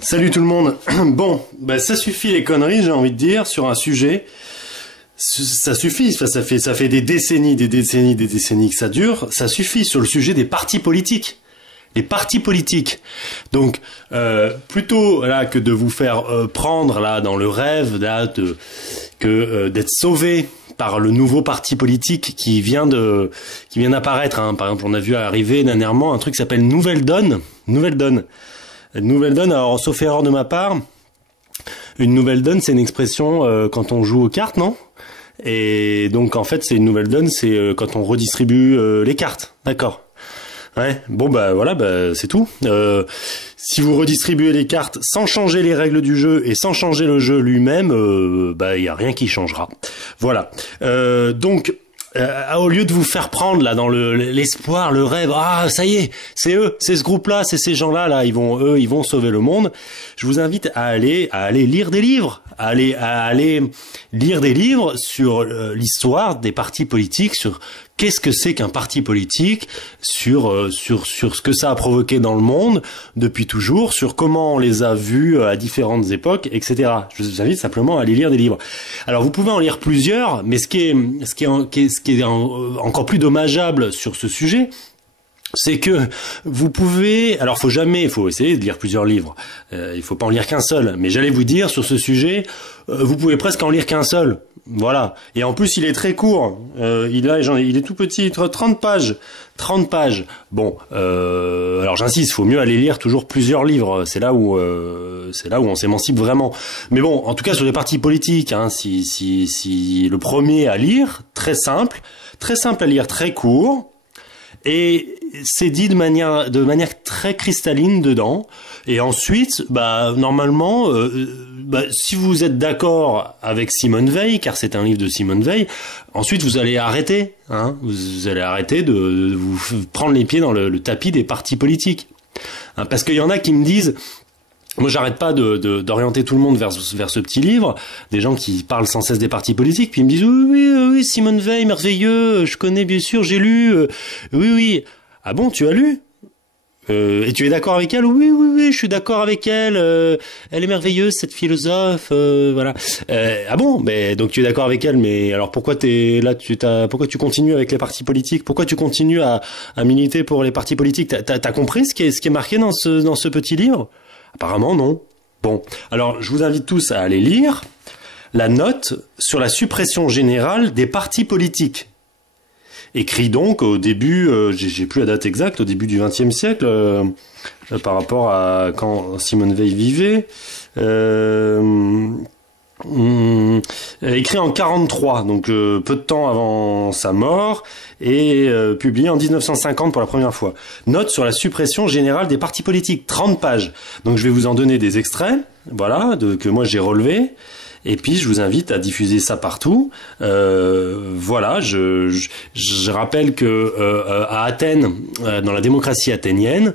Salut tout le monde. Bon, bah ça suffit les conneries, j'ai envie de dire, sur un sujet. Ça suffit, ça fait des décennies que ça dure. Ça suffit sur le sujet des partis politiques. Les partis politiques. Donc, plutôt là que de vous faire prendre là dans le rêve là d'être sauvé par le nouveau parti politique qui vient d'apparaître. Hein. Par exemple, on a vu arriver dernièrement un truc qui s'appelle Nouvelle Donne. Nouvelle Donne. Nouvelle Donne. Alors, sauf erreur de ma part, une nouvelle donne, c'est une expression quand on joue aux cartes, non? Et donc, en fait, c'est une nouvelle donne, c'est quand on redistribue les cartes. D'accord. Ouais. Bon, bah voilà, bah c'est tout. Si vous redistribuez les cartes sans changer les règles du jeu et sans changer le jeu lui-même, bah il y a rien qui changera. Voilà. Donc au lieu de vous faire prendre là dans l'espoir, le rêve, ah ça y est, c'est eux, c'est ce groupe-là, c'est ces gens-là, là, ils vont sauver le monde. Je vous invite à aller lire des livres, à aller lire des livres sur l'histoire des partis politiques, sur qu'est-ce que c'est qu'un parti politique, sur ce que ça a provoqué dans le monde depuis toujours, sur comment on les a vus à différentes époques, etc. Je vous invite simplement à aller lire des livres. Alors vous pouvez en lire plusieurs, mais ce qui est encore plus dommageable sur ce sujet, c'est que vous pouvez, alors faut essayer de lire plusieurs livres. Il faut pas en lire qu'un seul. Mais j'allais vous dire sur ce sujet, vous pouvez presque en lire qu'un seul. Voilà. Et en plus, il est très court. Il est tout petit, 30 pages. 30 pages. Bon, alors j'insiste, faut mieux aller lire toujours plusieurs livres. C'est là où on s'émancipe vraiment. Mais bon, en tout cas sur les partis politiques, hein, si le premier à lire, très simple à lire, très court. Et c'est dit de manière très cristalline dedans. Et ensuite, bah normalement, si vous êtes d'accord avec Simone Veil, car c'est un livre de Simone Veil, ensuite vous allez arrêter, hein, vous allez arrêter de vous prendre les pieds dans le tapis des partis politiques, hein, parce qu'il y en a qui me disent. Moi, j'arrête pas d'orienter tout le monde vers ce petit livre. Des gens qui parlent sans cesse des partis politiques, puis ils me disent oui, Simone Veil, merveilleux, je connais bien sûr, j'ai lu. Oui. Ah bon, tu as lu? Et tu es d'accord avec elle? Oui, je suis d'accord avec elle. Elle est merveilleuse, cette philosophe. Voilà. Ah bon, mais donc tu es d'accord avec elle, mais alors pourquoi pourquoi tu continues avec les partis politiques? Pourquoi tu continues à militer pour les partis politiques? T'as compris ce qui est marqué dans ce petit livre? Apparemment, non. Bon, alors je vous invite tous à aller lire la note sur la suppression générale des partis politiques. Écrit donc au début, j'ai plus la date exacte, au début du XXe siècle, par rapport à quand Simone Veil vivait. Écrit en 43, donc peu de temps avant sa mort, et publié en 1950 pour la première fois. Note sur la suppression générale des partis politiques, 30 pages. Donc je vais vous en donner des extraits, voilà, que moi j'ai relevés. Et puis je vous invite à diffuser ça partout. Voilà, je rappelle que à Athènes, dans la démocratie athénienne,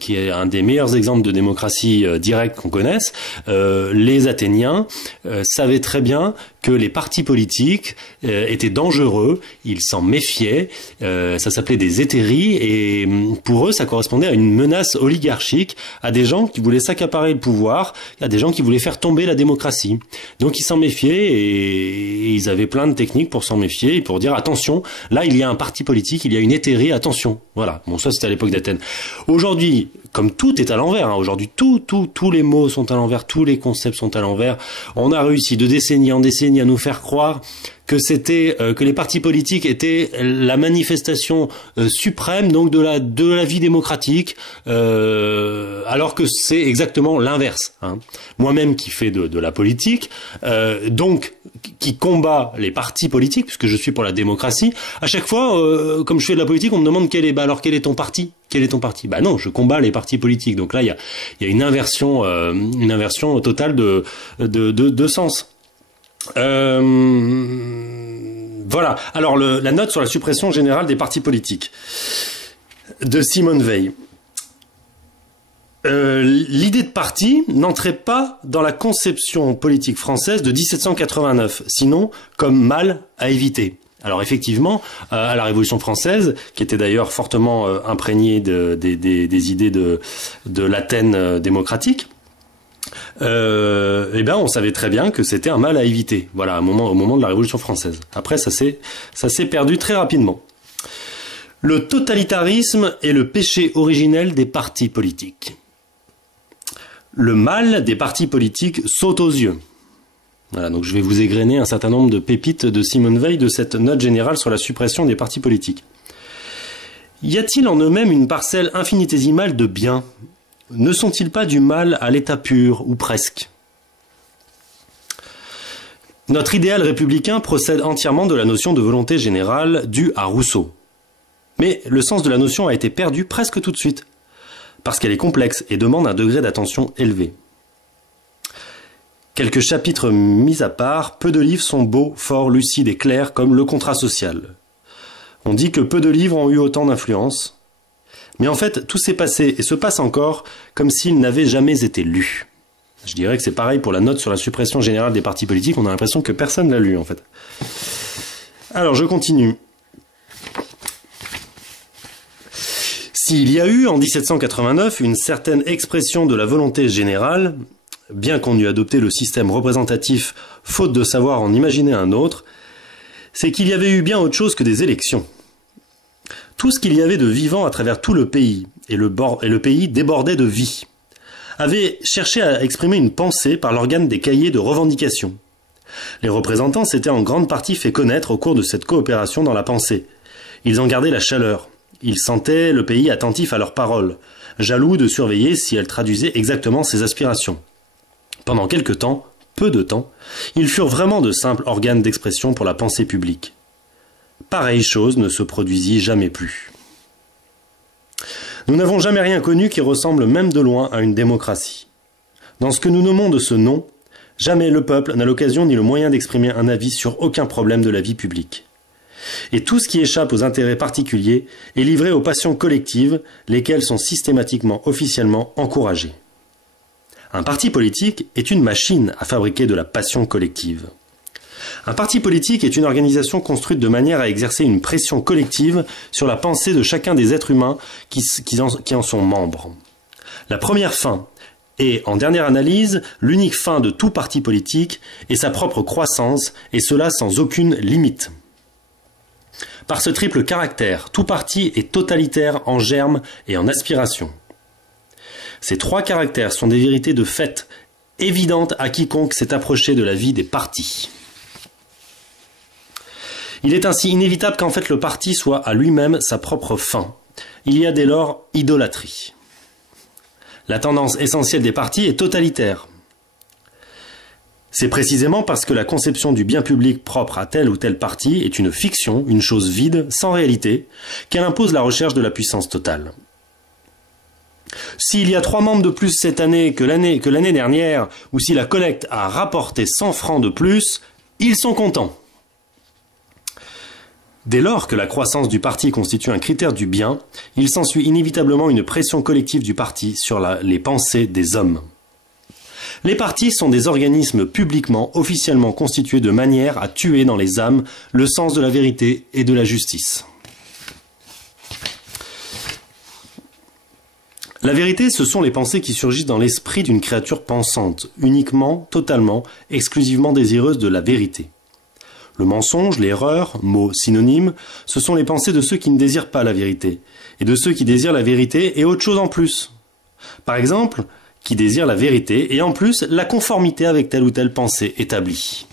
qui est un des meilleurs exemples de démocratie directe qu'on connaisse, les Athéniens savaient très bien que les partis politiques étaient dangereux, ils s'en méfiaient, ça s'appelait des hétéries, et pour eux ça correspondait à une menace oligarchique, à des gens qui voulaient s'accaparer le pouvoir, à des gens qui voulaient faire tomber la démocratie. Donc ils s'en méfiaient, et ils avaient plein de techniques pour s'en méfier, et pour dire attention, là il y a un parti politique, il y a une hétérie, attention. Voilà, bon ça c'était à l'époque d'Athènes. Aujourd'hui, comme tout est à l'envers, hein, aujourd'hui tous les mots sont à l'envers, tous les concepts sont à l'envers. On a réussi de décennie en décennie à nous faire croire que que les partis politiques étaient la manifestation suprême donc de la vie démocratique, alors que c'est exactement l'inverse. Hein. Moi-même qui fais de la politique, donc qui combat les partis politiques, puisque je suis pour la démocratie, à chaque fois, comme je fais de la politique, on me demande quel est ton parti? Quel est ton parti? Bah non, je combats les partis politiques. Donc là, il y a une inversion totale de sens. Voilà. Alors la note sur la suppression générale des partis politiques de Simone Veil. L'idée de parti n'entrait pas dans la conception politique française de 1789, sinon comme mal à éviter. Alors effectivement, à la Révolution française, qui était d'ailleurs fortement imprégnée des idées de l'Athènes démocratique, eh ben on savait très bien que c'était un mal à éviter. Voilà, au moment de la Révolution française. Après, ça s'est perdu très rapidement. Le totalitarisme est le péché originel des partis politiques. Le mal des partis politiques saute aux yeux. Voilà, donc je vais vous égrener un certain nombre de pépites de Simone Veil de cette note générale sur la suppression des partis politiques. Y a-t-il en eux-mêmes une parcelle infinitésimale de bien? Ne sont-ils pas du mal à l'état pur, ou presque? Notre idéal républicain procède entièrement de la notion de volonté générale due à Rousseau. Mais le sens de la notion a été perdu presque tout de suite, parce qu'elle est complexe et demande un degré d'attention élevé. Quelques chapitres mis à part, peu de livres sont beaux, forts, lucides et clairs comme Le contrat social. On dit que peu de livres ont eu autant d'influence, mais en fait tout s'est passé et se passe encore comme s'ils n'avaient jamais été lus. Je dirais que c'est pareil pour la note sur la suppression générale des partis politiques, on a l'impression que personne ne l'a lu en fait. Alors je continue. S'il y a eu en 1789 une certaine expression de la volonté générale, bien qu'on eût adopté le système représentatif faute de savoir en imaginer un autre, c'est qu'il y avait eu bien autre chose que des élections. Tout ce qu'il y avait de vivant à travers tout le pays, et le pays débordait de vie, avait cherché à exprimer une pensée par l'organe des cahiers de revendication. Les représentants s'étaient en grande partie fait connaître au cours de cette coopération dans la pensée. Ils en gardaient la chaleur. Ils sentaient le pays attentif à leurs paroles, jaloux de surveiller si elles traduisaient exactement ses aspirations. Pendant quelque temps, peu de temps, ils furent vraiment de simples organes d'expression pour la pensée publique. Pareille chose ne se produisit jamais plus. Nous n'avons jamais rien connu qui ressemble même de loin à une démocratie. Dans ce que nous nommons de ce nom, jamais le peuple n'a l'occasion ni le moyen d'exprimer un avis sur aucun problème de la vie publique. Et tout ce qui échappe aux intérêts particuliers est livré aux passions collectives, lesquelles sont systématiquement, officiellement encouragées. Un parti politique est une machine à fabriquer de la passion collective. Un parti politique est une organisation construite de manière à exercer une pression collective sur la pensée de chacun des êtres humains qui en sont membres. La première fin est, en dernière analyse, l'unique fin de tout parti politique est sa propre croissance, et cela sans aucune limite. Par ce triple caractère, tout parti est totalitaire en germe et en aspiration. Ces trois caractères sont des vérités de fait, évidentes à quiconque s'est approché de la vie des partis. Il est ainsi inévitable qu'en fait le parti soit à lui-même sa propre fin. Il y a dès lors idolâtrie. La tendance essentielle des partis est totalitaire. C'est précisément parce que la conception du bien public propre à tel ou tel parti est une fiction, une chose vide, sans réalité, qu'elle impose la recherche de la puissance totale. S'il y a 3 membres de plus cette année que l'année dernière, ou si la collecte a rapporté 100 francs de plus, ils sont contents. Dès lors que la croissance du parti constitue un critère du bien, il s'ensuit inévitablement une pression collective du parti sur les pensées des hommes. Les partis sont des organismes publiquement, officiellement constitués de manière à tuer dans les âmes le sens de la vérité et de la justice. La vérité, ce sont les pensées qui surgissent dans l'esprit d'une créature pensante, uniquement, totalement, exclusivement désireuse de la vérité. Le mensonge, l'erreur, mots synonymes, ce sont les pensées de ceux qui ne désirent pas la vérité, et de ceux qui désirent la vérité et autre chose en plus. Par exemple, qui désirent la vérité et en plus la conformité avec telle ou telle pensée établie.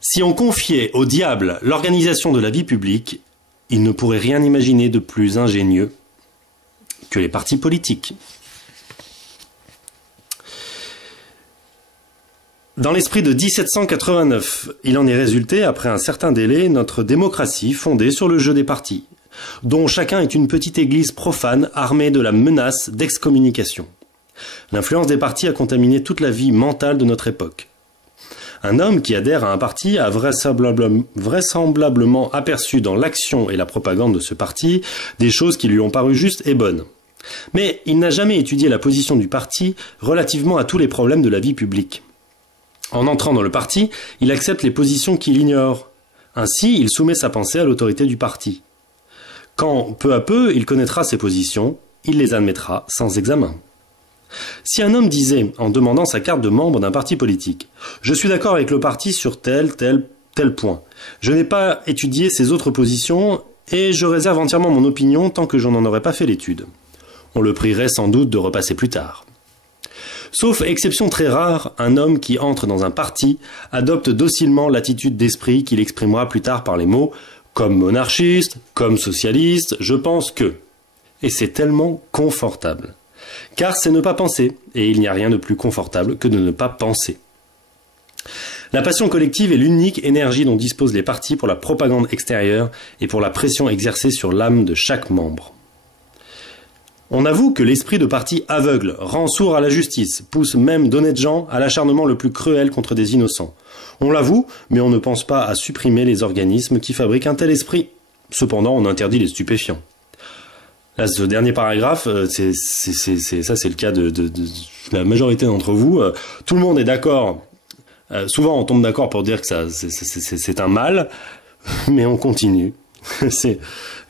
Si on confiait au diable l'organisation de la vie publique, il ne pourrait rien imaginer de plus ingénieux que les partis politiques. Dans l'esprit de 1789, il en est résulté, après un certain délai, notre démocratie fondée sur le jeu des partis, dont chacun est une petite église profane armée de la menace d'excommunication. L'influence des partis a contaminé toute la vie mentale de notre époque. Un homme qui adhère à un parti a vraisemblablement aperçu dans l'action et la propagande de ce parti des choses qui lui ont paru justes et bonnes. Mais il n'a jamais étudié la position du parti relativement à tous les problèmes de la vie publique. En entrant dans le parti, il accepte les positions qu'il ignore. Ainsi, il soumet sa pensée à l'autorité du parti. Quand, peu à peu, il connaîtra ses positions, il les admettra sans examen. Si un homme disait, en demandant sa carte de membre d'un parti politique, « Je suis d'accord avec le parti sur tel point. Je n'ai pas étudié ses autres positions et je réserve entièrement mon opinion tant que je n'en aurais pas fait l'étude. » On le prierait sans doute de repasser plus tard. Sauf exception très rare, un homme qui entre dans un parti adopte docilement l'attitude d'esprit qu'il exprimera plus tard par les mots « comme monarchiste, comme socialiste, je pense que… » Et c'est tellement confortable. Car c'est ne pas penser, et il n'y a rien de plus confortable que de ne pas penser. La passion collective est l'unique énergie dont disposent les partis pour la propagande extérieure et pour la pression exercée sur l'âme de chaque membre. On avoue que l'esprit de parti aveugle, rend sourd à la justice, pousse même d'honnêtes gens à l'acharnement le plus cruel contre des innocents. On l'avoue, mais on ne pense pas à supprimer les organismes qui fabriquent un tel esprit. Cependant, on interdit les stupéfiants. Là, ce dernier paragraphe, c'est le cas de la majorité d'entre vous. Tout le monde est d'accord. Souvent, on tombe d'accord pour dire que c'est un mal, mais on continue.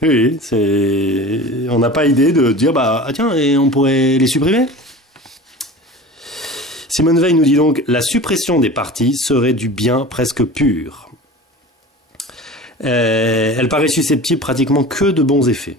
On n'a pas idée de dire tiens, et on pourrait les supprimer. Simone Veil nous dit donc la suppression des partis serait du bien presque pur. Elle paraît susceptible pratiquement que de bons effets.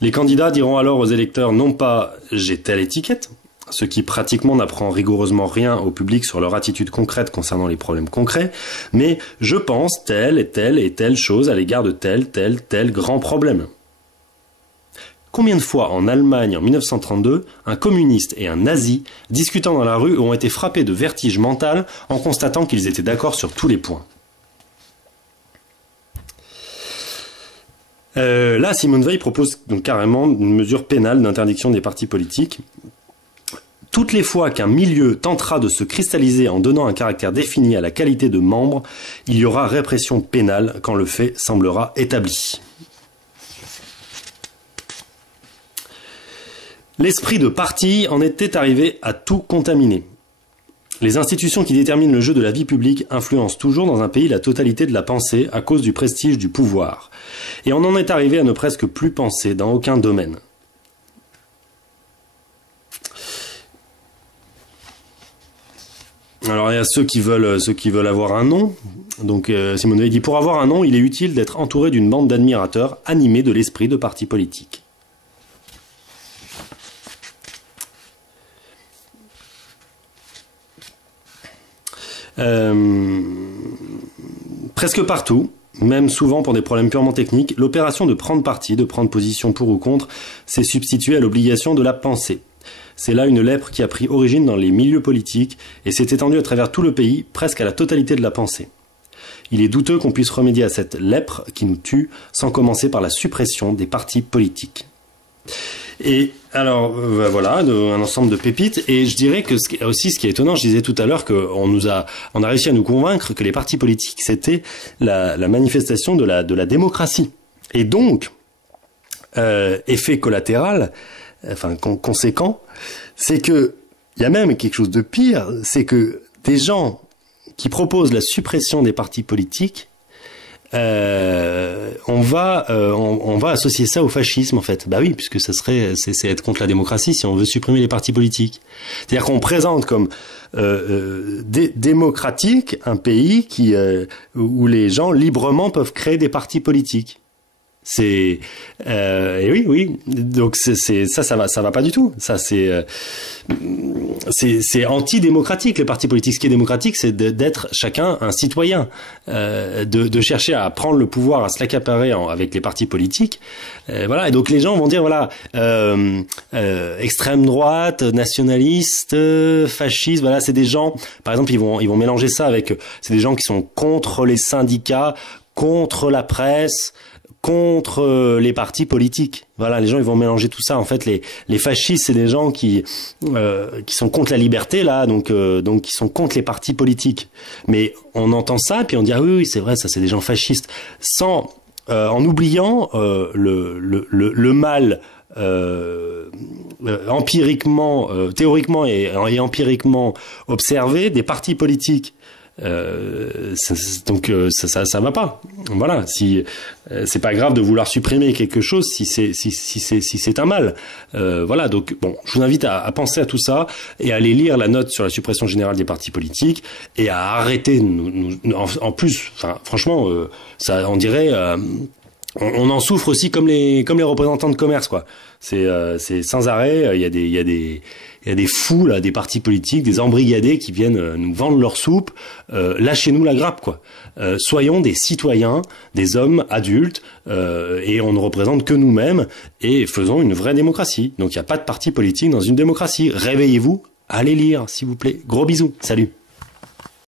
Les candidats diront alors aux électeurs non pas j'ai telle étiquette, ce qui pratiquement n'apprend rigoureusement rien au public sur leur attitude concrète concernant les problèmes concrets, mais je pense telle et telle chose à l'égard de tel grand problème. Combien de fois en Allemagne en 1932, un communiste et un nazi discutant dans la rue ont été frappés de vertige mental en constatant qu'ils étaient d'accord sur tous les points. Là, Simone Veil propose donc carrément une mesure pénale d'interdiction des partis politiques. Toutes les fois qu'un milieu tentera de se cristalliser en donnant un caractère défini à la qualité de membre, il y aura répression pénale quand le fait semblera établi. L'esprit de parti en était arrivé à tout contaminer. Les institutions qui déterminent le jeu de la vie publique influencent toujours dans un pays la totalité de la pensée à cause du prestige du pouvoir. Et on en est arrivé à ne presque plus penser dans aucun domaine. Alors il y a ceux qui veulent avoir un nom. Donc Simone Veil dit pour avoir un nom, il est utile d'être entouré d'une bande d'admirateurs animés de l'esprit de parti politique. Presque partout, même souvent pour des problèmes purement techniques, l'opération de prendre parti, de prendre position pour ou contre, s'est substituée à l'obligation de la pensée. C'est là une lèpre qui a pris origine dans les milieux politiques et s'est étendue à travers tout le pays, presque à la totalité de la pensée. Il est douteux qu'on puisse remédier à cette lèpre qui nous tue sans commencer par la suppression des partis politiques. Et alors voilà, un ensemble de pépites. Et je dirais que ce qui est étonnant, je disais tout à l'heure qu'on a réussi à nous convaincre que les partis politiques c'était la manifestation de la démocratie. Et donc effet collatéral, enfin conséquent, c'est que il y a même quelque chose de pire, c'est que des gens qui proposent la suppression des partis politiques, on va associer ça au fascisme en fait. Bah oui, puisque c'est être contre la démocratie si on veut supprimer les partis politiques. C'est-à-dire qu'on présente comme démocratique un pays où les gens librement peuvent créer des partis politiques. Et oui. Donc ça va pas du tout. Ça c'est antidémocratique les partis politiques. Ce qui est démocratique, c'est d'être chacun un citoyen, de chercher à prendre le pouvoir, à se l'accaparer avec les partis politiques. Voilà. Et donc les gens vont dire voilà, extrême droite, nationaliste, fasciste. Voilà, c'est des gens. Par exemple, ils vont mélanger ça avec. C'est des gens qui sont contre les syndicats, contre la presse, contre les partis politiques. Voilà, les gens ils vont mélanger tout ça. En fait, les fascistes, c'est des gens qui sont contre la liberté là, donc qui sont contre les partis politiques. Mais on entend ça puis on dit ah oui c'est vrai, ça c'est des gens fascistes, en oubliant le mal empiriquement, théoriquement et empiriquement observé des partis politiques. Donc ça va pas. Voilà, si c'est pas grave de vouloir supprimer quelque chose si c'est un mal. Voilà, donc bon, je vous invite à penser à tout ça et à aller lire la note sur la suppression générale des partis politiques et à arrêter en plus, enfin franchement ça on dirait on en souffre aussi comme les représentants de commerce, quoi. C'est sans arrêt. Il y a des fous là, des partis politiques, des embrigadés qui viennent nous vendre leur soupe. Lâchez-nous la grappe, quoi. Soyons des citoyens, des hommes adultes, et on ne représente que nous-mêmes et faisons une vraie démocratie. Donc il n'y a pas de parti politique dans une démocratie. Réveillez-vous, allez lire, s'il vous plaît. Gros bisous, salut.